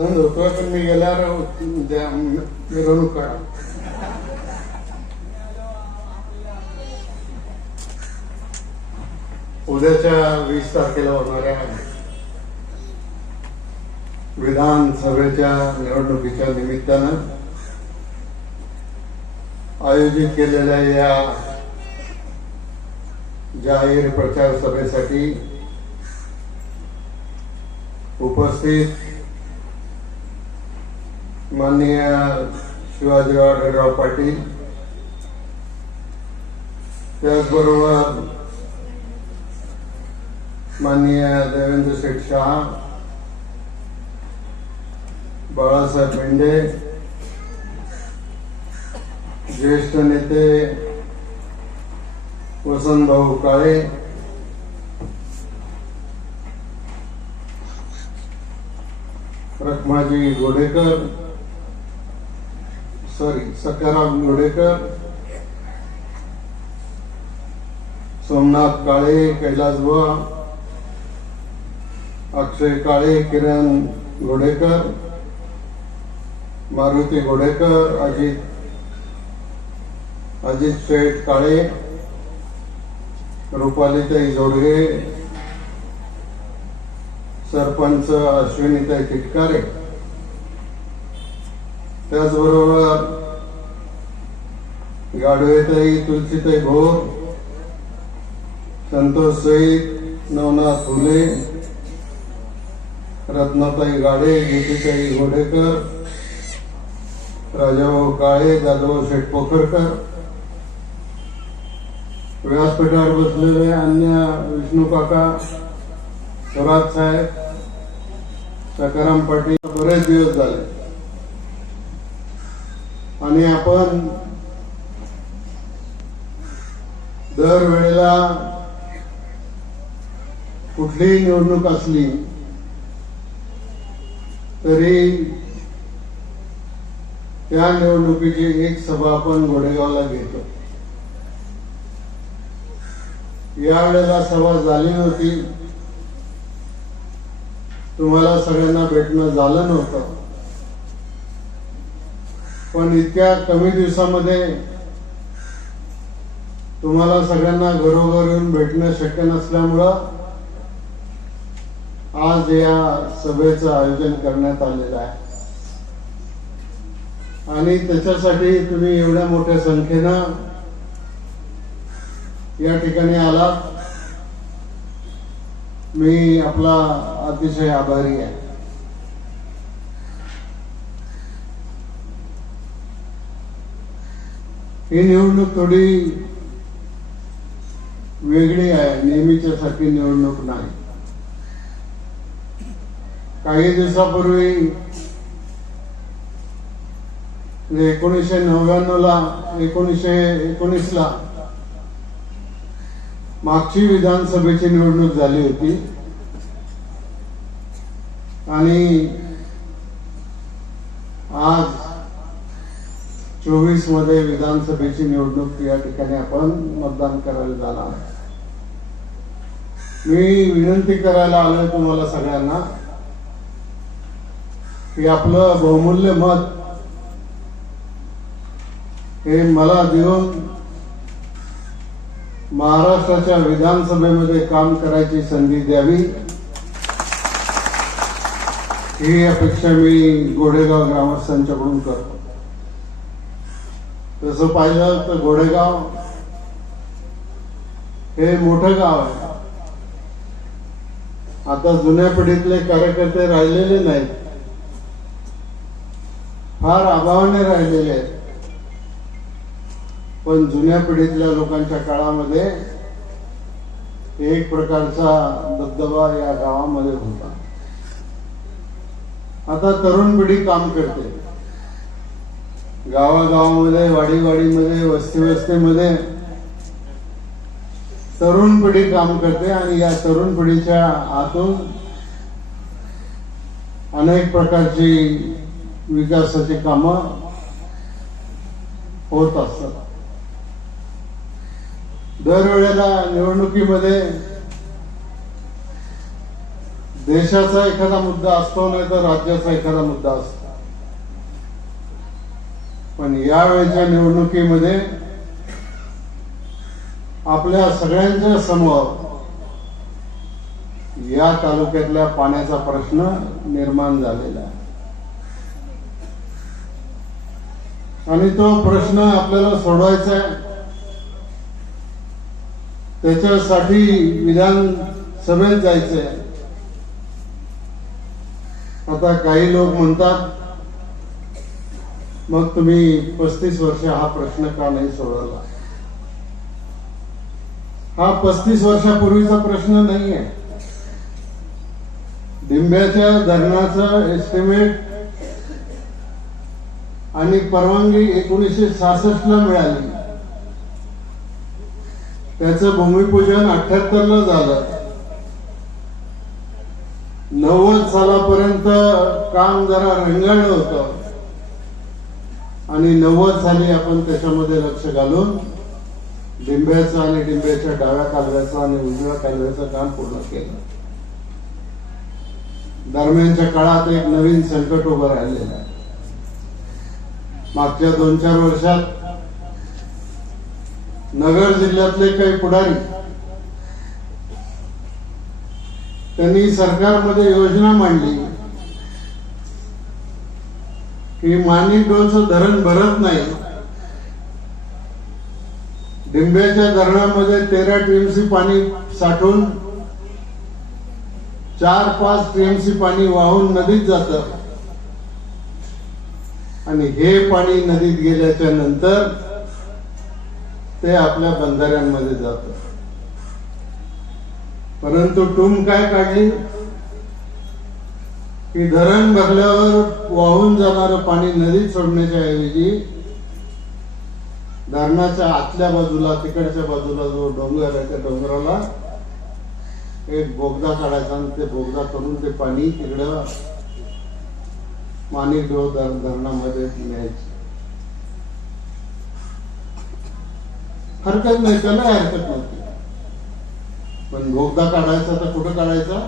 आनंद होतोय तर मी गेल्यावर मिरवणूक करा उद्याच्या वीस तारखेला होणाऱ्या विधानसभेच्या निवडणुकीच्या निमित्तानं आयोजित केलेल्या या जाहीर प्रचार सभेसाठी उपस्थित माननीय शिवाजीराव आढळराव पाटील. त्याचबरोबर माननीय देवेंद्र शेठ शहा बाळासाहेब भेंडे ज्येष्ठ नेते वसंतभाऊ काळे रखमाजी गोडेकर सॉरी सखाराम गोडेकर सोमनाथ काळे कैलास बुवा अक्षय काळे किरण गोडेकर मारुती गोडेकर अजित अजित शेठ काळे रुपालीताई जोडगे सरपंच अश्विनीताई तिटकारे त्याचबरोबर गाडवेताई तुलसीताई भोर संतोष सईद नवनाथ फुले रत्नाताई गाडे गीतीताई घोडेकर राजाभाऊ काळे जाधव शेठ पोखरकर व्यासपीठावर बसलेले अन्य विष्णू काका स्वराज साहेब सकाराम पाटील बरेच दिवस झाले. आणि आपण दरवेळेला कुठलीही निवडणूक असली तरी त्या निवडणुकीची एक सभा आपण गोडेगावला घेतो. यावेळेला सभा झाली नव्हती. तुम्हाला सगळ्यांना भेटणं झालं नव्हतं. पण इतक्या कमी दिवसामध्ये तुम्हाला सगळ्यांना घरोघर येऊन भेटणं शक्य नसल्यामुळं आज या सभेचं आयोजन करण्यात आलेलं आहे. आणि त्याच्यासाठी तुम्ही एवढ्या मोठ्या संख्येनं या ठिकाणी आला मी आपला अतिशय आभारी आहे. ही निवडणूक थोडी वेगळी आहे नेहमीच्या सारखी निवडणूक नाही. काही दिवसापूर्वी म्हणजे एकोणीसशे नव्याण्णव ला एकोणीसशे एकोणीस ला मागची विधानसभेची निवडणूक झाली होती. आणि आज चोवीसमध्ये विधानसभेची निवडणूक या ठिकाणी आपण मतदान करायला जाणार आहे. मी विनंती करायला आलोय तुम्हाला सगळ्यांना की आपलं बहुमूल्य मत हे मला देऊन महाराष्ट्राच्या विधानसभेमध्ये काम करायची संधी द्यावी ही अपेक्षा मी गोडेगाव ग्रामस्थांच्याकडून करतो तसं पाहिलं तर गोडेगाव हे मोठं गाव आहे. आता जुन्या पिढीतले कार्यकर्ते राहिलेले नाहीत. फार अभावाने राहिलेले आहेत. पण जुन्या पिढीतल्या लोकांच्या काळामध्ये एक प्रकारचा दबदबा या गावामध्ये होता. आता तरुण पिढी काम करते. गावागावामध्ये वाडीवाडीमध्ये वस्ती वस्तीमध्ये तरुण पिढी काम करते आणि या तरुण पिढीच्या आतून अनेक प्रकारची विकासाची कामं होत असतात. दरवेळेला निवडणुकीमध्ये देशाचा एखादा मुद्दा असतो नाही तर राज्याचा एखादा मुद्दा असतो. पण यावेळेच्या निवडणुकीमध्ये आपल्या सगळ्यांच्या समोर या तालुक्यातल्या पाण्याचा प्रश्न निर्माण झालेला आहे. आणि तो प्रश्न आपल्याला सोडवायचा आहे. त्याच्यासाठी विधानसभेत जायचंय. आता काही लोक म्हणतात मग तुम्ही पस्तीस वर्ष हा प्रश्न का नाही सोडवला? हा पस्तीस वर्षापूर्वीचा प्रश्न नाहीये. डिंब्याच्या धरणाचं एस्टिमेट आणि परवानगी एकोणीसशे सहासष्ट ला मिळाली. त्याचं भूमिपूजन अठ्याहत्तर ला झालं. नव्वद सालापर्यंत काम जरा रंगाळलं होतं. आणि नव्वद साली आपण त्याच्यामध्ये लक्ष घालून डिंब्याचं आणि डिंब्याच्या डाव्या कालव्याचं आणि उजव्या कालव्याचं काम पूर्ण केलं. दरम्यानच्या काळात एक नवीन संकट उभं राहिलेलं आहे. मागच्या दोन चार वर्षात नगर जिल्ह्यातले काही पुढारी त्यांनी सरकारमध्ये योजना मांडली. की माणिकडोचं धरण भरत नाही. डिंब्याच्या धरणामध्ये तेरा टीएमसी पाणी साठून चार पाच टीएमसी पाणी वाहून नदीत जात. आणि हे पाणी नदीत गेल्याच्यानंतर ते आपल्या बंधाऱ्यांमध्ये जात. परंतु टूम काय काढली? की धरण भरल्यावर वाहून जाणारं पाणी नदीत सोडण्याच्या ऐवजी धरणाच्या आतल्या बाजूला तिकडच्या बाजूला जो डोंगर आहे त्या डोंगराला एक बोगदा काढायचा आणि ते बोगदा करून ते पाणी तिकडं माणिकदेव धर- धरणामध्ये न्यायचे. हरकत नाही त्याला हरकत नव्हती. पण बोगदा काढायचा तर कुठं काढायचा?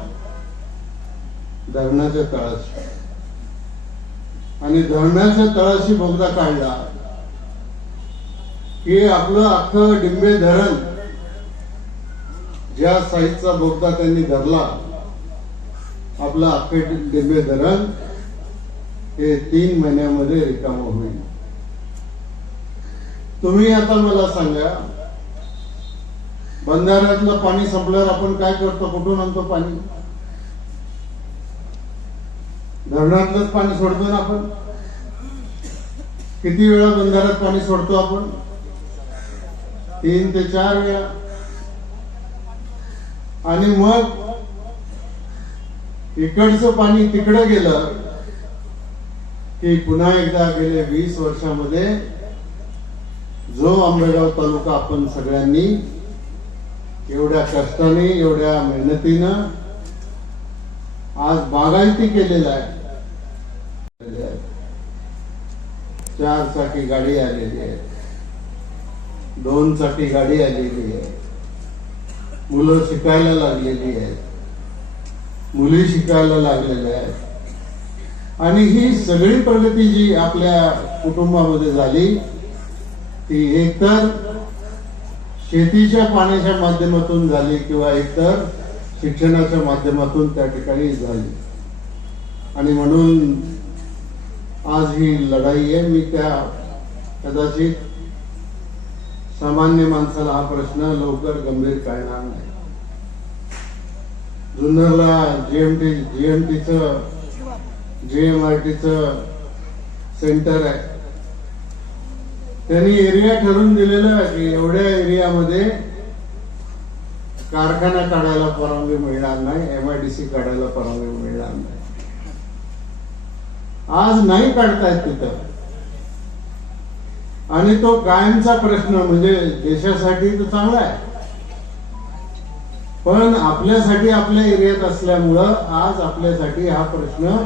धरणाच्या तळाशी. आणि धरणाच्या तळाशी बोगदा काढला. की आपलं अख्खं डिंबे धरण ज्या साईजचा बोगदा त्यांनी धरला आपलं अख्खे डिंबे धरण हे तीन महिन्यामध्ये रिकाम होईल. तुम्ही आता मला सांगा बंधाऱ्यातलं पाणी संपल्यावर आपण काय करतो? कुठून आणतो पाणी? धरणातलंच पाणी सोडतो ना आपण? किती वेळा बंधाऱ्यात पाणी सोडतो आपण? तीन ते चार वेळा. आणि मग इकडचं पाणी तिकडे गेलं की पुन्हा एकदा गेले वीस वर्षामध्ये जो आंबेगाव तालुका आपण सगळ्यांनी एवढ्या कष्टाने एवढ्या मेहनतीनं आज बागायती केलेला आहे. चार चाकी गाडी आलेली आहे. दोन चाकी गाडी आलेली आहे. मुलं शिकायला लागलेली आहेत. मुली शिकायला लागलेल्या आहेत. आणि ही सगळी प्रगती जी आपल्या कुटुंबामध्ये झाली ती एकतर शेतीच्या पाण्याच्या माध्यमातून झाली किंवा एकतर शिक्षणाच्या माध्यमातून त्या ठिकाणी झाली. आणि म्हणून आज ही लढाई आहे मी त्या कदाचित सामान्य माणसाला हा प्रश्न लवकर गंभीर कळणार नाही. जुन्नरला जीएमटी जीएमटीच जीएमआरटीच सेंटर आहे. त्यांनी एरिया ठरवून दिलेला की एवढ्या एरियामध्ये कारखाना काढायला परवानगी मिळणार नाही एमआयडीसी काढायला परवानगी मिळणार नाही. आज नाही काढतायत तिथं. आणि तो कायमचा प्रश्न म्हणजे देशासाठी तर चांगला आहे. पण आपल्यासाठी आपल्या एरियात असल्यामुळं आज आपल्यासाठी हा प्रश्न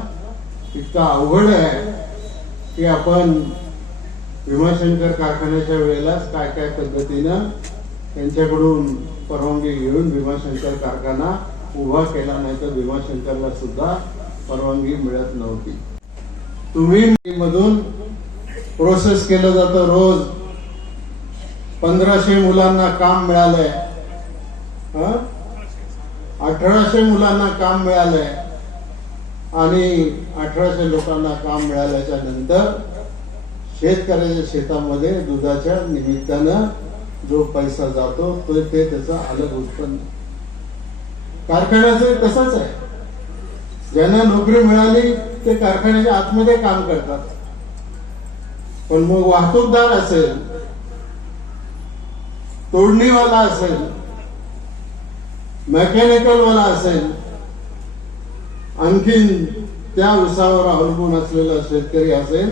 इतका अवघड आहे की आपण भीमाशंकर कारखान्याच्या वेळेलाच काय काय पद्धतीनं त्यांच्याकडून परवानगी घेऊन भीमाशंकर कारखाना उभा केला नाही तर भीमाशंकरला सुद्धा परवानगी मिळत नव्हती. तुम्ही मधून प्रोसेस केलं जातं रोज. पंधराशे मुलांना काम मिळालंय. अठराशे मुलांना काम मिळालंय. आणि अठराशे लोकांना काम मिळाल्याच्या नंतर शेतकऱ्याच्या शेतामध्ये दुधाच्या निमित्तानं जो पैसा जातो तो ते त्याचं अलग उत्पन्न. कारखान्याचं तसंच आहे. ज्यांना नोकरी मिळाली ते कारखान्याच्या आतमध्ये काम करतात. पण मग वाहतूकदार असेल तोडणीवाला असेल मेकॅनिकल वाला असेल आणखीन त्या उसावर अवलंबून असलेला शेतकरी असेल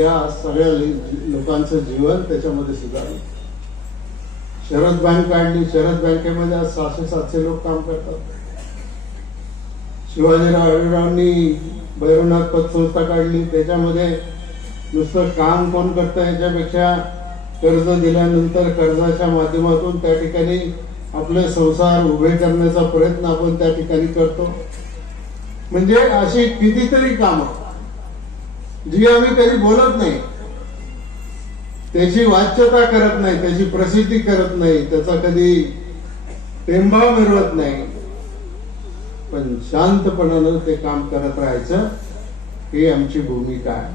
या सगळ्या लोकांचं जीवन त्याच्यामध्ये सुधारलं. शरद बँक काढली शरद बँकेमध्ये आज सहाशे सातशे लोक काम करतात. शिवाजीराव आढळरावांनी भैरवनाथ पतसंस्था काढली. त्याच्यामध्ये नुसतं काम कोण करतं याच्यापेक्षा कर्ज दिल्यानंतर कर्जाच्या माध्यमातून त्या ठिकाणी आपले संसार उभे करण्याचा प्रयत्न आपण त्या ठिकाणी करतो. म्हणजे अशी कितीतरी कामं जी आम्ही कधी बोलत नाही. त्याची वाच्यता करत नाही त्याची प्रसिद्धी करत नाही. त्याचा कधी टेंभाव मिळवत नाही. पण शांतपणानं ते काम करत राहायचं ही आमची भूमिका आहे.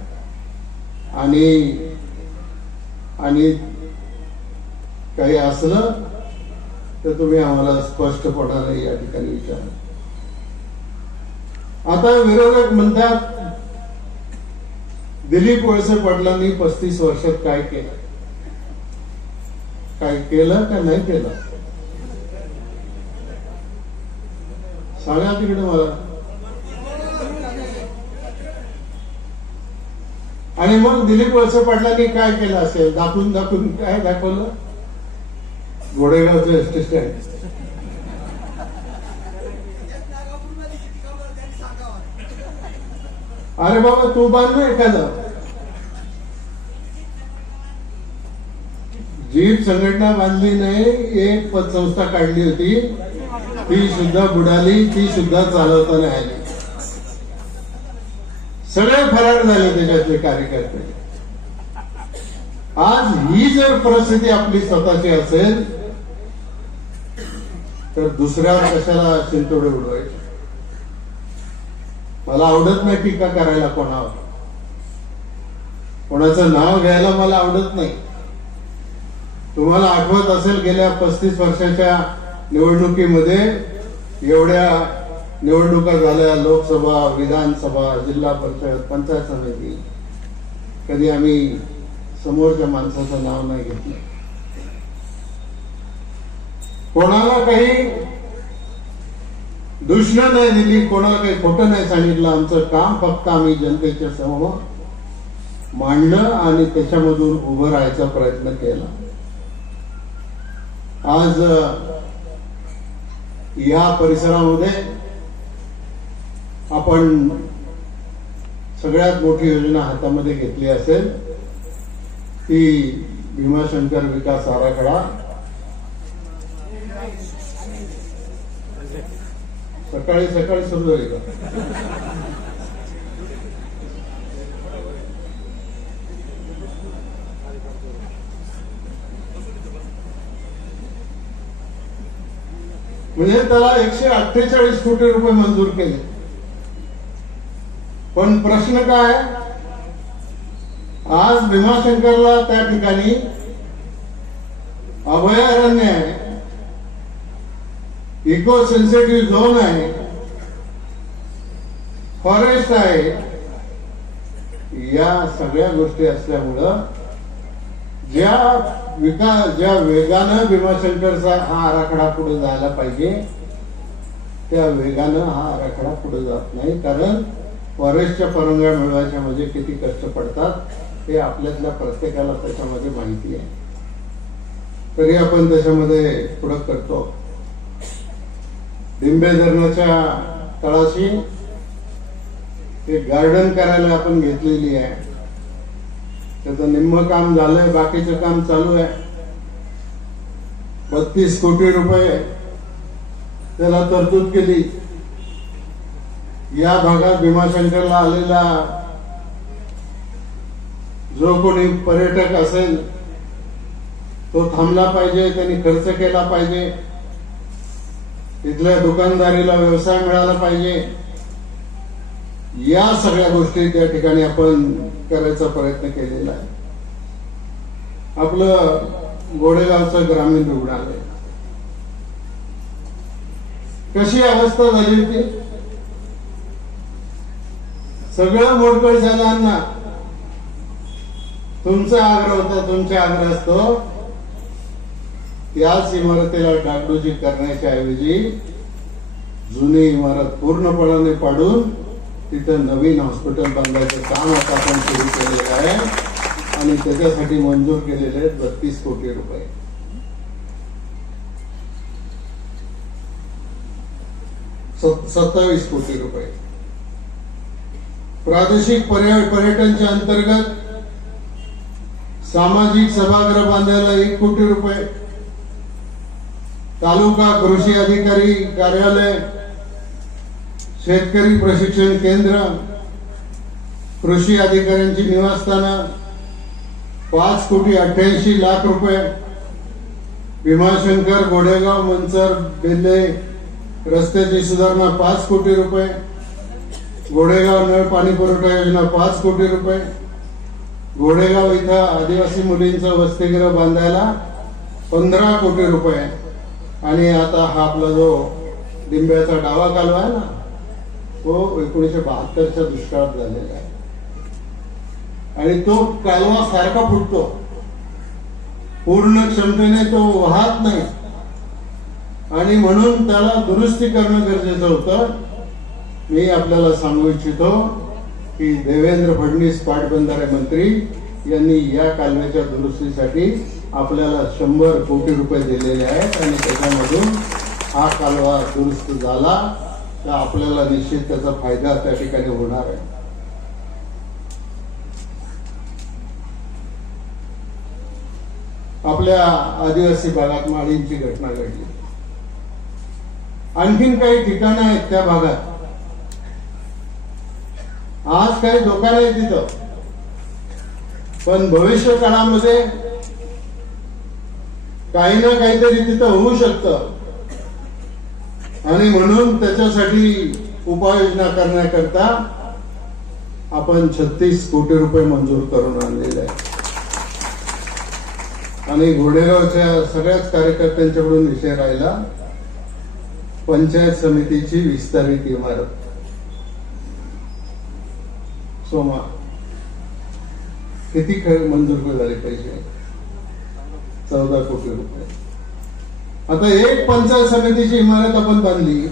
आणि आणि काही असलं तर तुम्ही आम्हाला स्पष्टपणाने या ठिकाणी विचारा. आता विरोधक म्हणतात दिलीप वळसे पाटलांनी पस्तीस वर्षात काय केलं? काय केलं का नाही केलं? सांगा तिकडे मला. आणि मग दिलीप वळसे पाटलांनी काय केलं असेल? दाखवून दाखवून काय दाखवलं? गोडेगावचं एस टी स्टँड. अरे बाबा तू बांध ना एखादं. जीप संघटना बांधली नाही एक पतसंस्था काढली होती. ती सुद्धा बुडाली ती सुद्धा चालवता आली. सगळे फरार झाले त्याच्यातले कार्यकर्ते. आज ही जर परिस्थिती आपली स्वतःची असेल तर दुसऱ्या कशाला शिंतोडे उडवायचे. मला आवडत नाही टीका करायला कोणावर. कोणाचं नाव घ्यायला मला आवडत नाही. तुम्हाला आठवत असेल गेल्या पस्तीस वर्षाच्या निवडणुकीमध्ये एवढ्या निवडणुका झाल्या लोकसभा विधानसभा जिल्हा परिषद पंचायत समिती. कधी आम्ही समोरच्या माणसाचं नाव नाही घेतलं. कोणाला काही दुष्ण नाही दिली कोणाला काही खोटं नाही सांगितलं आमचं काम फक्त आम्ही जनतेच्या समोर मांडलं आणि त्याच्यामधून उभं राहायचा प्रयत्न केला. आज या परिसरामध्ये आपण सगळ्यात मोठी योजना हातामध्ये घेतली असेल ती भीमाशंकर विकास आराखडा. सकाळी सकाळी सुरू झाली का म्हणजे त्याला एकशे अठ्ठेचाळीस कोटी रुपये मंजूर केले. पण प्रश्न काय? आज भीमाशंकरला त्या ठिकाणी अभयारण्य आहे. इको सेन्सिटिव्ह झोन आहे. फॉरेस्ट आहे. या सगळ्या गोष्टी असल्यामुळं ज्या विकास ज्या वेगानं भीमाशंकरचा हा आराखडा पुढे जायला पाहिजे त्या वेगानं हा आराखडा पुढे जात नाही. कारण फॉरेस्टच्या परवानग्या मिळवायच्या म्हणजे किती कष्ट पडतात हे आपल्यातल्या प्रत्येकाला त्याच्यामध्ये माहिती आहे. तरी आपण त्याच्यामध्ये पुढं करतो. डिंबे धरणाच्या तळाशी एक गार्डन करायला आपण घेतलेली आहे. त्याचं निम्म काम झालंय बाकीचं काम चालू आहे. बत्तीस कोटी रुपये त्याला तरतूद केली. या भागात भीमाशंकरला आलेला जो कोणी पर्यटक असेल तो थांबला पाहिजे त्यांनी खर्च केला पाहिजे. इथल्या दुकानदारीला व्यवसाय मिळाला पाहिजे. या सगळ्या गोष्टी त्या ठिकाणी आपण करायचा प्रयत्न केलेला आहे. आपलं गोडेगावचं ग्रामीण रुग्णालय. कशी अवस्था झाली होती? सगळं मोडकळ झालं तुमचा आग्रह होता तुमच्या आग्रह असतो त्याच इमारतीला डागडुजी करण्याच्या ऐवजी जुनी इमारत पूर्णपणाने पाडून तिथं नवीन हॉस्पिटल बांधायचं काम आता आपण सुरू केलेलं आहे. आणि त्याच्यासाठी मंजूर केलेले आहेत बत्तीस कोटी रुपये. सत्तावीस कोटी रुपये. प्रादेशिक पर्य- पर्यटनच्या अंतर्गत सामाजिक सभागृह बांधायला एक कोटी रुपये. तालुका कृषी अधिकारी कार्यालय शेतकरी प्रशिक्षण केंद्र कृषी अधिकाऱ्यांची निवासस्थानं पाच कोटी अठ्ठ्याऐंशी लाख रुपये. भीमाशंकर गोडेगाव मंचर बेल्ले रस्त्याची सुधारणा पाच कोटी रुपये. गोडेगाव नळ पाणी पुरवठा योजना पाच कोटी रुपये. गोडेगाव इथं आदिवासी मुलींचं वसतिगृह बांधायला पंधरा कोटी रुपये. आणि आता हा आपला जो लिंब्याचा डावा कालवा आहे ना तो एकोणीसशे बहात्तरच्या दुष्काळात झालेला आहे. आणि तो कालवा सारखा फुटतो. पूर्ण क्षमतेने तो वाहत नाही. आणि म्हणून त्याला दुरुस्ती करणं गरजेचं होतं. मी आपल्याला सांगू इच्छितो की देवेंद्र फडणवीस पाटबंधारे मंत्री यांनी या कालव्याच्या दुरुस्तीसाठी आपल्याला शंभर कोटी रुपये दिलेले आहेत आणि त्याच्यामधून हा कालवा दुरुस्त झाला. तर आपल्याला निश्चित त्याचा फायदा त्या ठिकाणी होणार आहे. आपल्या आदिवासी भागात माळींची घटना घडली. आणखीन काही ठिकाणं आहेत त्या भागात. आज काही धोका नाही तिथं. पण भविष्य काळामध्ये काही ना काहीतरी तिथं होऊ शकतं. आणि म्हणून त्याच्यासाठी उपाययोजना करण्याकरता आपण छत्तीस कोटी रुपये मंजूर करून आणलेले आहे आणि घोडेगावच्या सगळ्याच कार्यकर्त्यांच्याकडून विषय राहिला. पंचायत समितीची विस्तारित इमारत. सोमा किती ख- मंजूर झाले पैसे? चौदा कोटी रुपये. आता एक पंचायत समितीची इमारत आपण बांधली.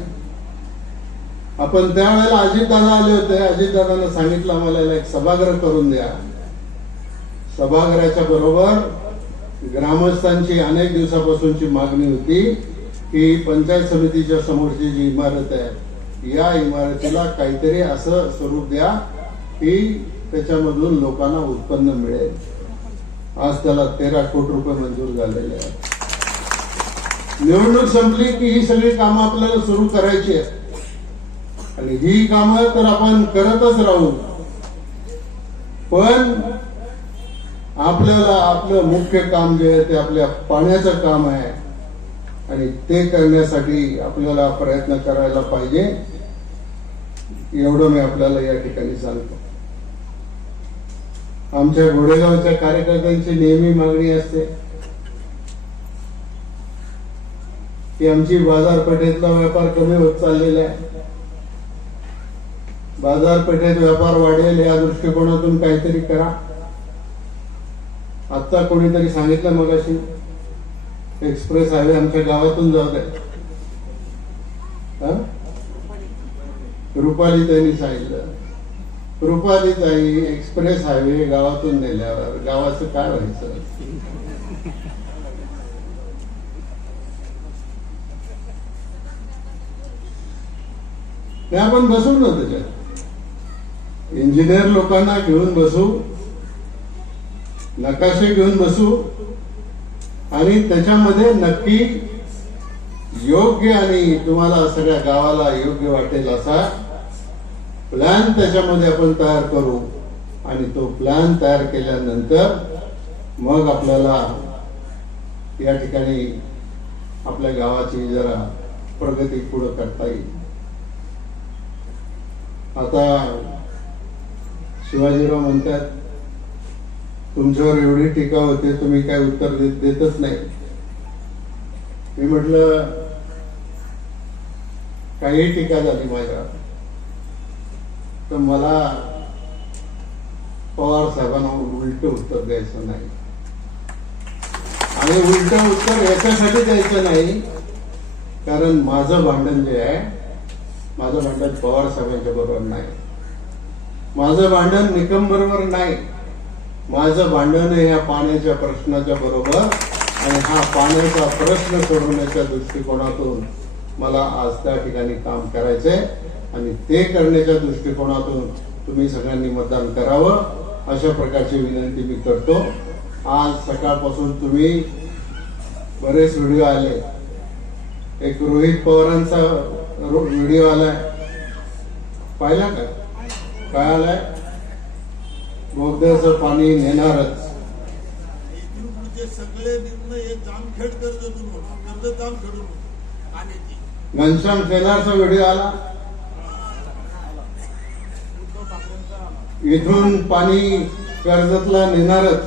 आपण त्यावेळेला अजितदादा आले होते. अजितदादांना सांगितलं आम्हाला एक सभागृह करून द्या. सभागृहाच्या बरोबर ग्रामस्थांची अनेक दिवसापासूनची मागणी होती की पंचायत समितीच्या समोरची जी इमारत आहे या इमारतीला काहीतरी असं स्वरूप द्या की त्याच्यामधून लोकांना उत्पन्न मिळेल. आज त्याला तेरा कोटी रुपये मंजूर झालेले आहेत. निवडणूक संपली की ही सगळी कामं आपल्याला सुरू करायची आहेत. आणि ही कामं तर आपण करतच राहू. पण आपल्याला आपलं मुख्य काम जे आहे ते आपल्या पाण्याचं काम आहे. आणि ते करण्यासाठी आपल्याला प्रयत्न करायला पाहिजे. एवढं मी आपल्याला या ठिकाणी सांगतो. आमच्या घोडेगावच्या कार्यकर्त्यांची नेहमी मागणी असते. की आमची बाजारपेठेतला व्यापार कमी होत चाललेला आहे. बाजारपेठेत व्यापार वाढेल या दृष्टिकोनातून काहीतरी करा. आता कोणीतरी सांगितलं मगाशी एक्सप्रेस हायवे आमच्या गावातून जाऊ दे रुपाली त्यांनी सांगितलं. रुपाली ताई एक्सप्रेस हायवे गावातून नेल्यावर गावाचं काय व्हायचं? ते आपण बसू ना त्याच्यात. इंजिनियर लोकांना घेऊन बसू नकाशे घेऊन बसू आणि त्याच्यामध्ये नक्की योग्य आणि तुम्हाला सगळ्या गावाला योग्य वाटेल असा प्लॅन त्याच्यामध्ये आपण तयार करू. आणि तो प्लॅन तयार केल्यानंतर मग आपल्याला या ठिकाणी आपल्या गावाची जरा प्रगती पुढं करता येईल. आता शिवाजीराव म्हणतात तुमच्यावर एवढी टीका होते तुम्ही काय उत्तर देत देतच नाही. मी म्हटलं काही टीका झाली माझ्या तर मला पवार साहेबांना उलट उत्तर द्यायचं नाही. आणि उलट उत्तर याच्यासाठी द्यायचं नाही कारण माझं भांडण जे आहे माझं भांडण पवार साहेबांच्या बरोबर नाही. माझं भांडण निकम बरोबर नाही. माझं भांडण हे या पाण्याच्या प्रश्नाच्या बरोबर आणि हा पाण्याचा प्रश्न सोडवण्याच्या दृष्टिकोनातून मला आज त्या ठिकाणी काम करायचंय आणि ते करण्याच्या दृष्टिकोनातून तुम्ही सगळ्यांनी मतदान करावं अशा प्रकारची विनंती मी करतो. आज सकाळपासून तुम्ही बरेच व्हिडिओ आले. एक रोहित पवारांचा व्हिडिओ आलाय. पाहिला का? काय आलाय बोगद्याचं पाणी नेणारच. सगळे निर्णय जामखेड कर्जतून जामखेडून घनश्याम सेनारचा व्हिडिओ आला. इथून पाणी कर्जतला नेणारच.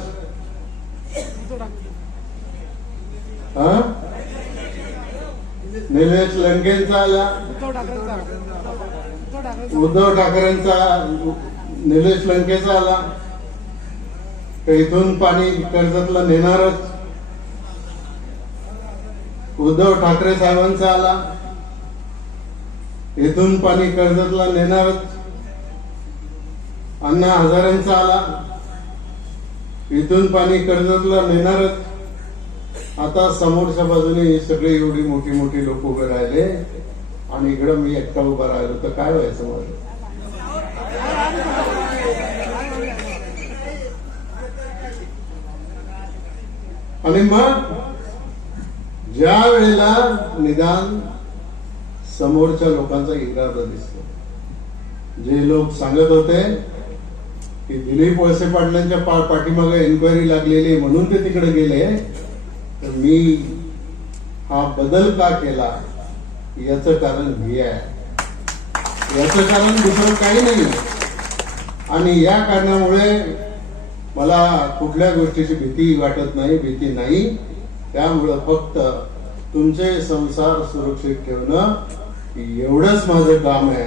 हा? निलेश लंकेंचा आला. उद्धव ठाकरेंचा निलेश लंकेचा आला. तर इथून पाणी कर्जतला नेणारच. उद्धव ठाकरे साहेबांचा आला. इथून पाणी कर्जतला नेणारच. अण्णा हजारांचा आला. इथून पाणी कर्जतला नेणारच. आता समोरच्या बाजूने सगळे एवढी मोठी मोठी लोक उभे राहिले आणि इकडं मी एकटा उभा राहिलो तर काय व्हायचं माझं आणि मग ज्या वेळेला निदान समोरच्या लोकांचा इरादा दिसतो. जे लोक सांगत होते की दिलीप वळसे पाटलांच्या पाठीमागे एन्क्वायरी लागलेली आहे म्हणून ते तिकडे गेले. तर मी हा बदल का केला? याचं कारण हे आहे. याचं कारण दुसरं काही नाही. आणि या कारणामुळे मला कुठल्या गोष्टीची भीती वाटत नाही भीती नाही. त्यामुळं फक्त तुमचे संसार सुरक्षित ठेवणं एवढंच माझं काम आहे.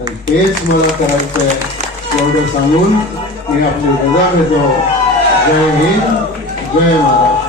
आणि तेच मला करायचं आहे एवढं सांगून मी आपली रजा घेतो हो. जय हिंद जय महाराष्ट्र.